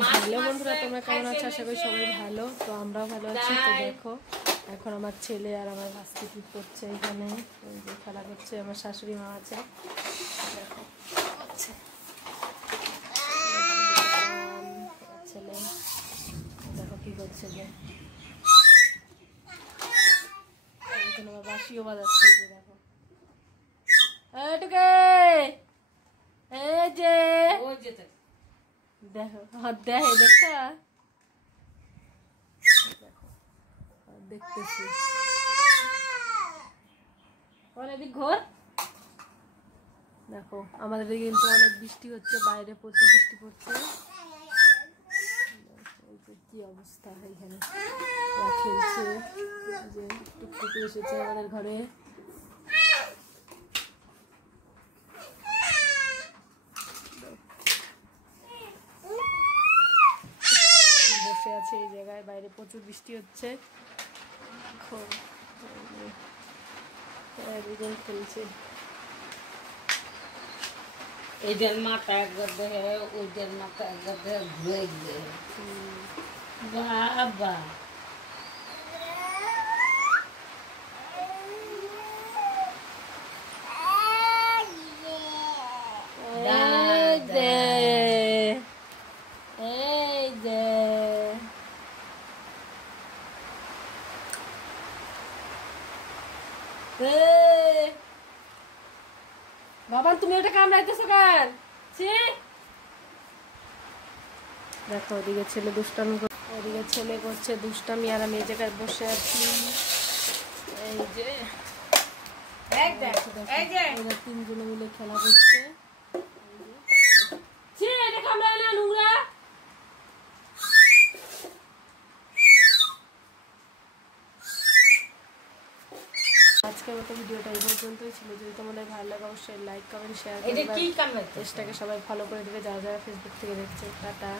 Hello বন্ধুরা, তোমরা কেমন আছো? আশা করি সবাই ভালো। তো আমরাও ভালো আছি। তো দেখো এখন আমার ছেলে আর আমার ভাস্তি কি করছে, এখানে খেলা করছে। আমার শাশুড়ি মা আছে, দেখো ছেলে দেখো কি করছে, যে আমার বাঁশিও বাজাচ্ছে। যে দেখো এটুকে এই যে দেখো হাত দেখে দেখা দেখতেছি অনেক ঘর। দেখো আমাদের কিন্তু অনেক বৃষ্টি হচ্ছে, বাইরে প্রচুর বৃষ্টি পড়ছে। কি অবস্থা এখানে খেলছে, যে টুকটুকি এসেছে আমাদের ঘরে। বসে আছে এই জায়গায়, বাইরে প্রচুর বৃষ্টি হচ্ছে, খেলছে। এদের মাথা একবার দেখে ওইদের মাথা একবার দেখে ঘুরে গিয়ে বাবা বাবা তুমি এটা কামড়াইতেছো কেন? দেখো ওদিকে ছেলে দুষ্টামি, ওদিকে ছেলে করছে দুষ্টামি, আর আমি এই জায়গায় বসে আছি। এই যে তিনজনে মিলে খেলা করছে। আজকের মতো ভিডিওটা এই পর্যন্তই ছিল। যদি তোমাদের ভালো লাগে অবশ্যই লাইক কমেন্ট শেয়ার করবে, পেজটাকে সবাই ফলো করে দেবে যারা যারা ফেসবুক থেকে দেখছে। টাটা।